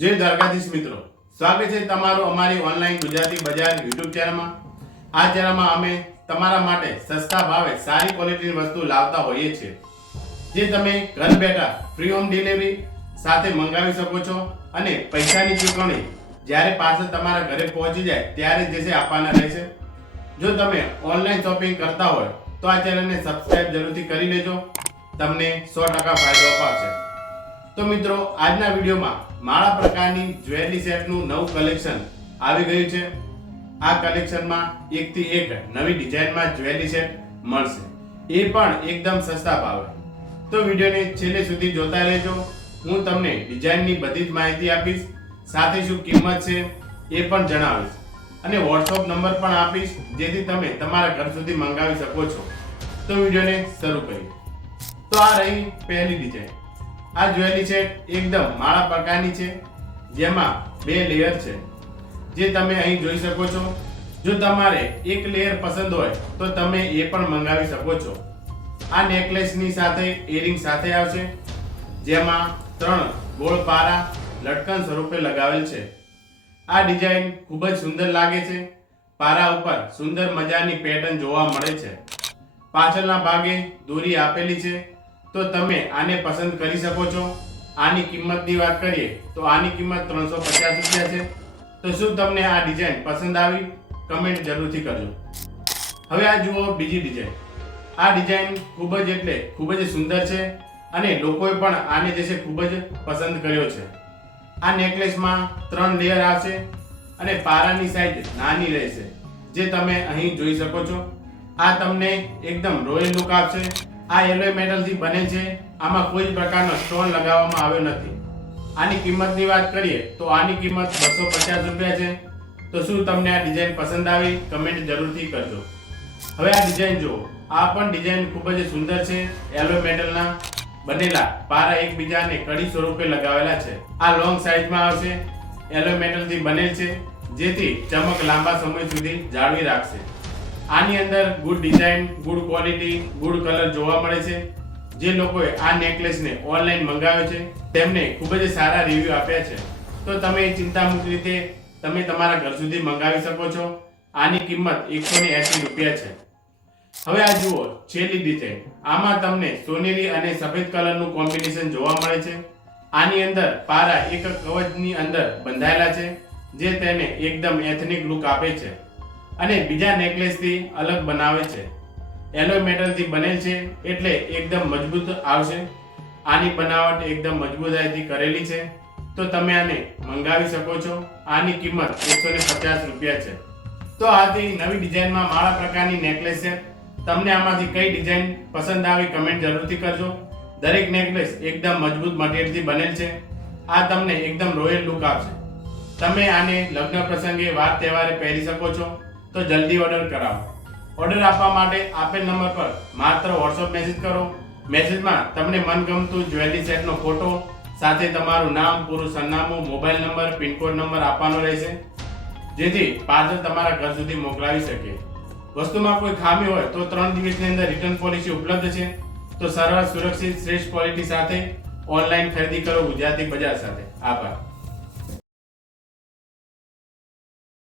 જય દ્વારકાધીશ મિત્રો, સ્વાગત છે તમારું અમારી ઓનલાઈન ગુજરાતી બજાર યુટ્યુબ ચેનલમાં। આ ચેનલમાં અમે તમારા માટે સસ્તા ભાવે સારી ક્વોલિટીની વસ્તુ લાવતા હોઈએ છીએ, જે તમે ઘર બેઠા ફ્રી હોમ ડિલિવરી સાથે મંગાવી શકો છો અને પૈસાની ચૂકવણી જ્યારે પાર્સલ તમારા ઘરે પહોંચી જાય ત્યારે જ આપવાના રહેશે। જો તમે ઓનલાઈન શોપિંગ કરતા હોય તો આ ચેનલને સબસ્ક્રાઇબ જરૂરથી કરી લેજો, તમને 100% ફાયદો અપાશે। તો મિત્રો, આજના વિડીયોમાં માળા પ્રકારની જ્વેલરી સેટનું નવું કલેક્શન આવી ગયું છે। આ કલેક્શનમાં એકથી એક નવી ડિઝાઇનમાં જ્વેલરી સેટ મળશે, એ પણ એકદમ સસ્તા ભાવે। તો વિડીયોને છેલ્લે સુધી જોતા રહેજો, હું તમને ડિઝાઇનની બધી જ માહિતી આપીશ, સાથે શું કિંમત છે એ પણ જણાવીશ અને વોટ્સએપ નંબર પણ આપીશ, જેથી તમે તમારા ઘર સુધી મંગાવી શકો છો। તો વિડીયોને શરૂ કરીએ। તો આ રહી પહેલી ડિઝાઇન। આ જ્વેલરી સેટ એકદમ માળા પ્રકારની છે, જેમાં 2 લેયર છે, જે તમે અહીં જોઈ શકો છો। જો તમારે એક લેયર પસંદ હોય તો તમે એ પણ મંગાવી શકો છો। આ નેકલેસની સાથે ઇયરિંગ સાથે આવશે, જેમાં 3 ગોળ પારા લટકન સ્વરૂપે લગાવેલ છે। આ ડિઝાઇન ખૂબ જ સુંદર લાગે છે। પારા ઉપર સુંદર મજાની પેટર્ન જોવા મળે છે। પાછળના ભાગે દોરી આપેલી છે, તો તમે આને પસંદ કરી શકો છો। આની કિંમતની વાત કરીએ તો આની કિંમત 350 રૂપિયા છે। તો શું તમને આ ડિઝાઇન પસંદ આવી? કમેન્ટ જરૂરથી કરજો। હવે આ જુઓ બીજી ડિઝાઇન। આ ડિઝાઇન ખૂબ જ સુંદર છે અને લોકોએ પણ આને ખૂબ જ પસંદ કર્યો છે। આ નેકલેસમાં 3 લેયર આવશે અને પારાની સાઈઝ નાની રહેશે, જે તમે અહીં જોઈ શકો છો। આ તમને એકદમ રોયલ લુક આપશે। આ એલોય મેટલથી બને છે, આમાં કોઈ પ્રકારનો સ્ટોન લગાવવામાં આવ્યો નથી। આની કિંમતની વાત કરીએ તો આની કિંમત 250 રૂપિયા છે। તો શું તમને આ ડિઝાઇન પસંદ આવી? કમેન્ટ જરૂરથી કરજો। હવે આ ડિઝાઇન જુઓ। આ પણ ડિઝાઇન ખૂબ જ સુંદર છે। એલોય મેટલના બનેલા પારા એકબીજાને કડી સ્વરૂપે લગાવેલા છે। આ લોંગ સાઈઝમાં આવશે, એલોય મેટલથી બનેલ છે, જેથી ચમક લાંબા સમય સુધી જાળવી રાખશે। આની અંદર good design, good quality, good colour જોવા મળે છે। જે લોકોએ આ નેકલેસને ઓનલાઈન મંગાવ્યો છે તેમને ખૂબ જ સારા રિવ્યુ આપ્યા છે। તો તમે ચિંતામુક્ત રીતે તમે તમારા ઘર સુધી મંગાવી શકો છો। આની કિંમત 180 રૂપિયા છે। હવે આ જુઓ છેલ્લી ડિઝાઇન। આમાં તમને સોનેરી અને સફેદ કલરનું કોમ્બિનેશન જોવા મળે છે। આની અંદર પારા એક કવચની અંદર બંધાયેલા છે, જે તેને એકદમ એથનિક લુક આપે છે અને બીજા નેકલેસથી અલગ બનાવે છે। એલોય મેટલથી બનેલ છે, એટલે એકદમ મજબૂત આવશે। આની બનાવટ એકદમ મજબૂતાઈથી કરેલી છે, તો તમે આને મંગાવી શકો છો। આની કિંમત 150 રૂપિયા છે। તો આથી નવી ડિઝાઇનમાં માળા પ્રકારની નેકલેસ છે। તમને આમાંથી કઈ ડિઝાઇન પસંદ આવી? કમેન્ટ જરૂરથી કરજો। દરેક નેકલેસ એકદમ મજબૂત મટીરિયલથી બનેલ છે। આ તમને એકદમ રોયલ લુક આપશે। તમે આને લગ્ન પ્રસંગે, વાર તહેવારે પહેરી શકો છો। તો જલ્દી ઓર્ડર કરાવો। ઓર્ડર આપવા માટે આપેલ નંબર પર માત્ર વોટ્સએપ મેસેજ કરો। મેસેજમાં તમને મનગમતું જ્વેલરી સેટનો ફોટો સાથે તમારું નામ, પૂરું સરનામું, મોબાઈલ નંબર, પિનકોડ નંબર આપવાનો રહેશે, જેથી પાર્સલ તમારા ઘર સુધી મોકલાવી શકે। વસ્તુમાં કોઈ ખામી હોય તો 3 દિવસની અંદર રિટર્ન પોલિસી ઉપલબ્ધ છે। તો સરળ, સુરક્ષિત, શ્રેષ્ઠ ક્વોલિટી સાથે ઓનલાઈન ખરીદી કરો ગુજરાતી બજાર સાથે। આભાર।